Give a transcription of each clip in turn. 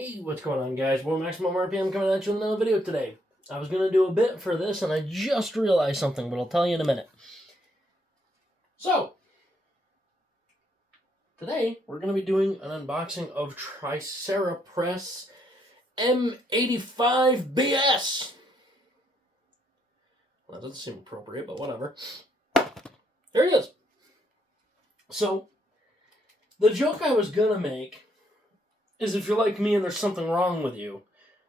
Hey, what's going on, guys? Well, Maximum RPM coming at you with another video today. I was going to do a bit for this, and I just realized something, but I'll tell you in a minute. So, today, we're going to be doing an unboxing of Tricerapress M85BS. Well, that doesn't seem appropriate, but whatever. There it is. So, the joke I was going to make is if you're like me and there's something wrong with you,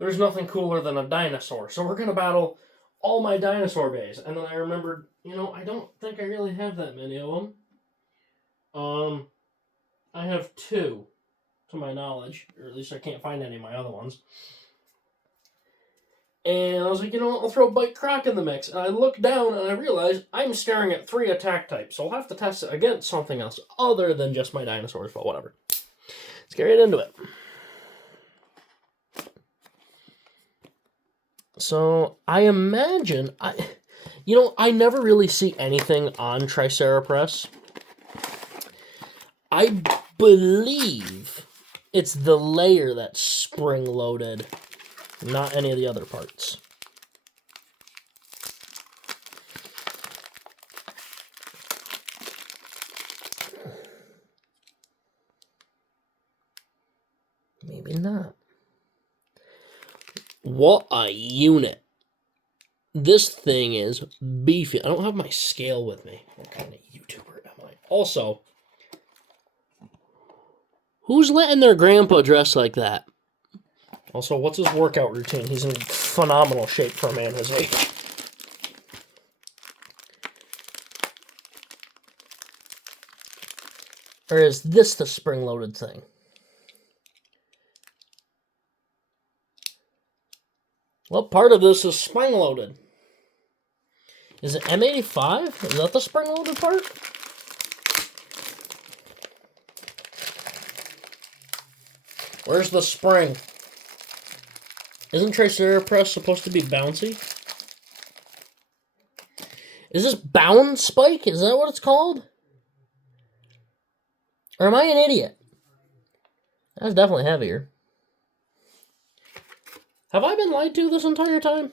there's nothing cooler than a dinosaur. So we're going to battle all my dinosaur bays. And then I remembered, I don't think I really have that many of them. I have 2, to my knowledge. Or at least I can't find any of my other ones. And I was like, I'll throw Bite Croc in the mix. And I looked down and I realized I'm staring at 3 attack types. So I'll have to test it against something else other than just my dinosaurs, but whatever. Let's get right into it. So, I imagine, I never really see anything on Tricerapress. I believe it's the layer that's spring-loaded, not any of the other parts. Maybe not. What a unit. This thing is beefy. I don't have my scale with me. What kind of YouTuber am I? Also, who's letting their grandpa dress like that? Also, what's his workout routine? He's in phenomenal shape for a man his age. Or is this the spring-loaded thing? What part of this is spring-loaded? Is it M85? Is that the spring-loaded part? Where's the spring? Isn't Tricerapress supposed to be bouncy? Is this bound spike? Is that what it's called? Or am I an idiot? That's definitely heavier. Have I been lied to this entire time?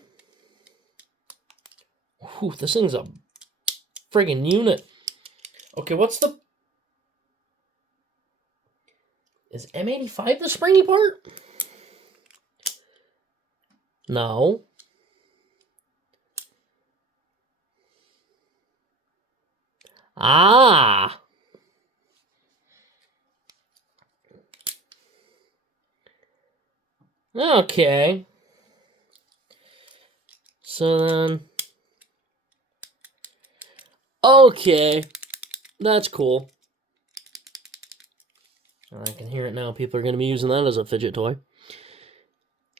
Whew, this thing's a friggin' unit. Okay, what's the... Is M85 the springy part? No. Ah! Okay. So then... Okay. That's cool. I can hear it now. People are going to be using that as a fidget toy.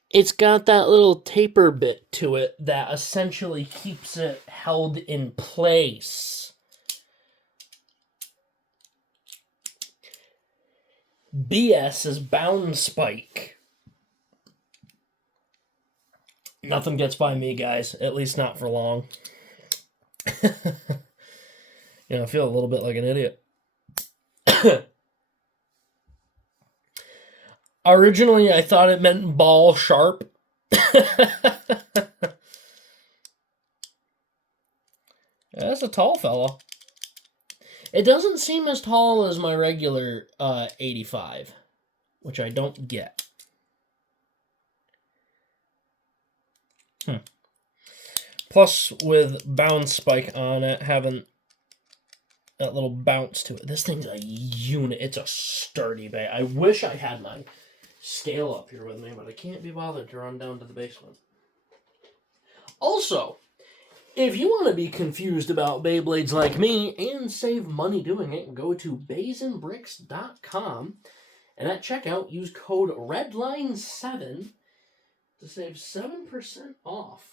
It's got that little taper bit to it that essentially keeps it held in place. BS is bound spike. Nothing gets by me, guys. At least not for long. I feel a little bit like an idiot. Originally, I thought it meant ball sharp. That's a tall fella. It doesn't seem as tall as my regular 85, which I don't get. Plus, with bounce spike on it, having that little bounce to it. This thing's a unit. It's a sturdy bay. I wish I had my scale up here with me, but I can't be bothered to run down to the basement. Also, if you want to be confused about Beyblades like me and save money doing it, go to basinbricks.com and at checkout use code REDLINE7 to save 7% off.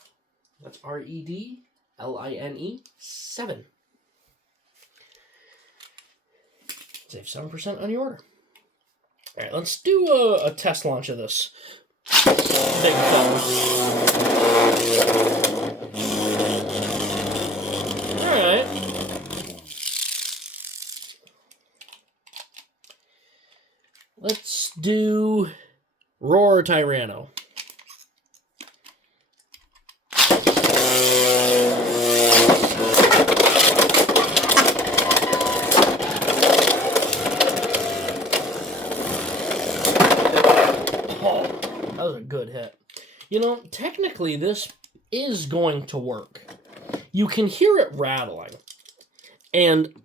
That's REDLINE 7. Save 7% on your order. Alright, let's do a test launch of this big fella. Alright. Let's do Roar Tyranno. Oh, that was a good hit. You know, technically this is going to work. You can hear it rattling. And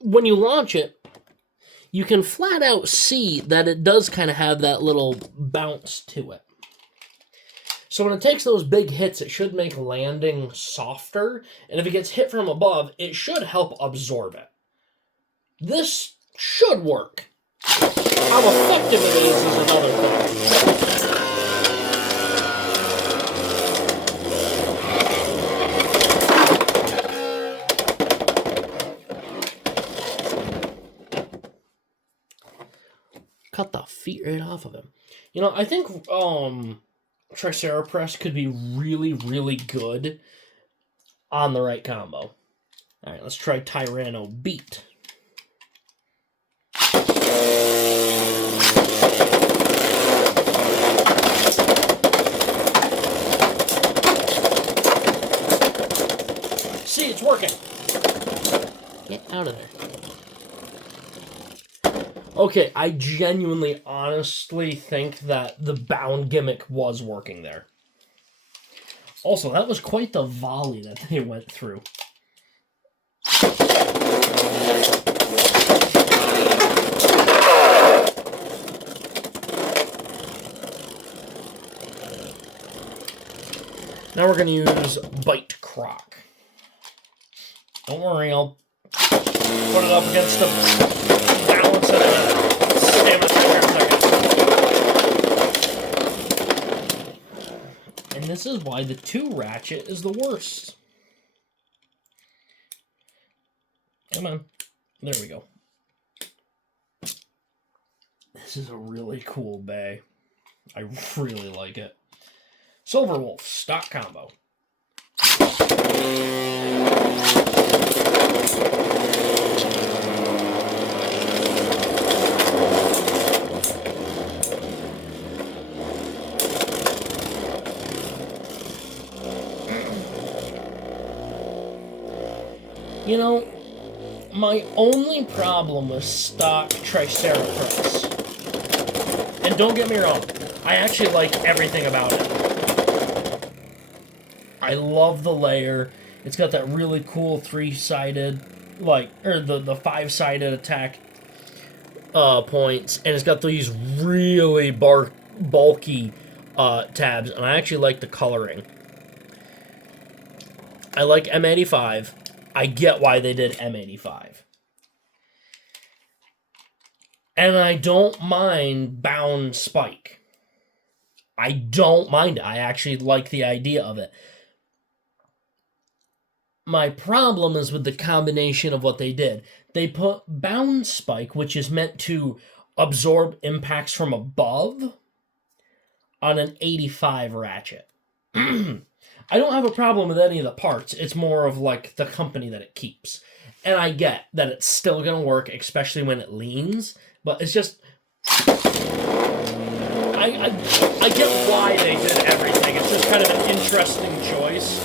when you launch it, you can flat out see that it does kind of have that little bounce to it. So when it takes those big hits, it should make landing softer. And if it gets hit from above, it should help absorb it. This should work. How effective it is another thing. Cut the feet right off of him. You know, I think Tricerapress could be really, really good on the right combo. All right, let's try Tyranno Beat. See, it's working. Get out of there. Okay, I genuinely, honestly think that the bound gimmick was working there. Also, that was quite the volley that they went through. Now we're going to use Bite Croc. Don't worry, I'll put it up against the balance of the stamina here in a second. And this is why the 2 ratchet is the worst. Come on. There we go. This is a really cool bay. I really like it. Silver Wolf, stock combo. You know, my only problem with stock Tricerapress, and don't get me wrong, I actually like everything about it. I love the layer. It's got that really cool 3-sided, the 5-sided attack points, and it's got these really bulky tabs, and I actually like the coloring. I like M85. I get why they did M85. And I don't mind bound spike. I don't mind it. I actually like the idea of it. My problem is with the combination of what they did. They put bound spike, which is meant to absorb impacts from above, on an 85 ratchet. I don't have a problem with any of the parts. It's more of like the company that it keeps. And I get that it's still going to work, especially when it leans. But it's just... I get why they did everything. It's just kind of an interesting choice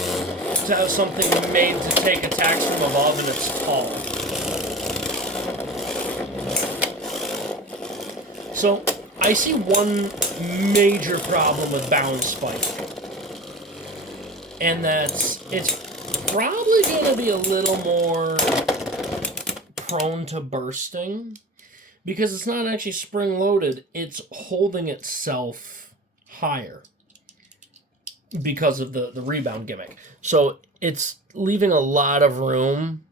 to have something made to take attacks from above and it's tall. So, I see one major problem with bound spike. And that's, it's probably going to be a little more prone to bursting. Because it's not actually spring-loaded, it's holding itself higher. Because of the rebound gimmick. So it's leaving a lot of room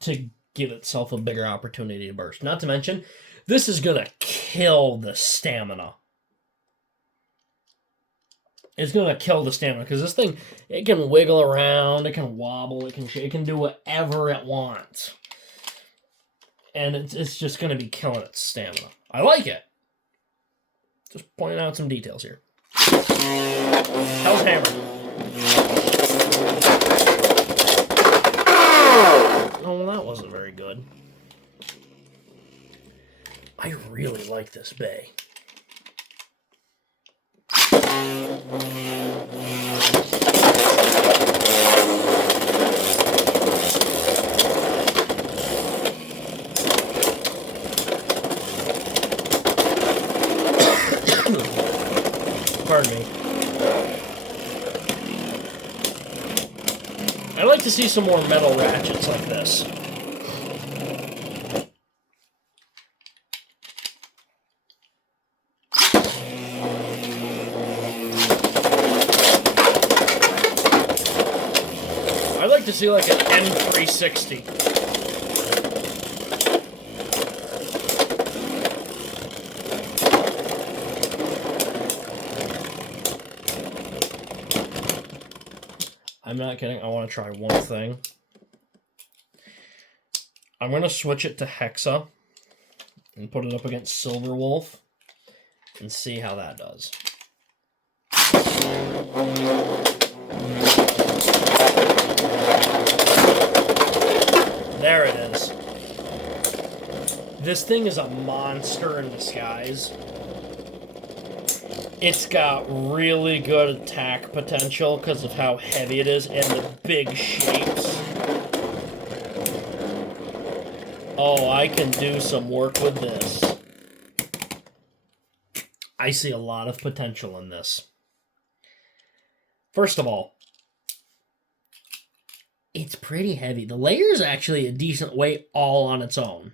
to give itself a bigger opportunity to burst. Not to mention, this is going to kill the stamina. It's going to kill the stamina, because this thing, it can wiggle around, it can wobble, it can do whatever it wants. And it's just going to be killing its stamina. I like it. Just pointing out some details here. Hell's Hammer. Oh, well, that wasn't very good. I really like this bay. Pardon me. I'd like to see some more metal ratchets like this. I'd like to see like an M360. I'm not kidding. I want to try one thing. I'm going to switch it to Hexa and put it up against Silver Wolf and see how that does. There it is. This thing is a monster in disguise. It's got really good attack potential because of how heavy it is and the big shapes. Oh, I can do some work with this. I see a lot of potential in this. First of all, it's pretty heavy. The layer is actually a decent weight all on its own.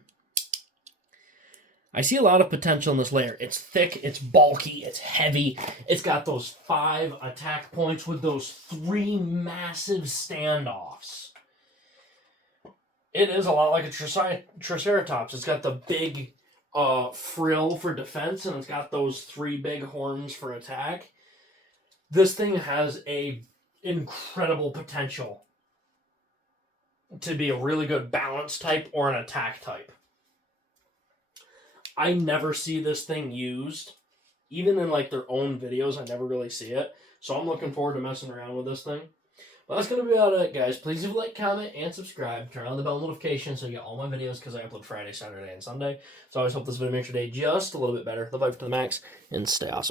I see a lot of potential in this layer. It's thick, it's bulky, it's heavy. It's got those 5 attack points with those 3 massive standoffs. It is a lot like a Triceratops. It's got the big frill for defense, and it's got those 3 big horns for attack. This thing has a incredible potential to be a really good balance type or an attack type. I never see this thing used. Even in like their own videos, I never really see it. So I'm looking forward to messing around with this thing. Well, that's going to be about it, guys. Please leave a like, comment, and subscribe. Turn on the bell notification so you get all my videos because I upload Friday, Saturday, and Sunday. So I always hope this video makes your day just a little bit better. Live life to the max, and stay awesome.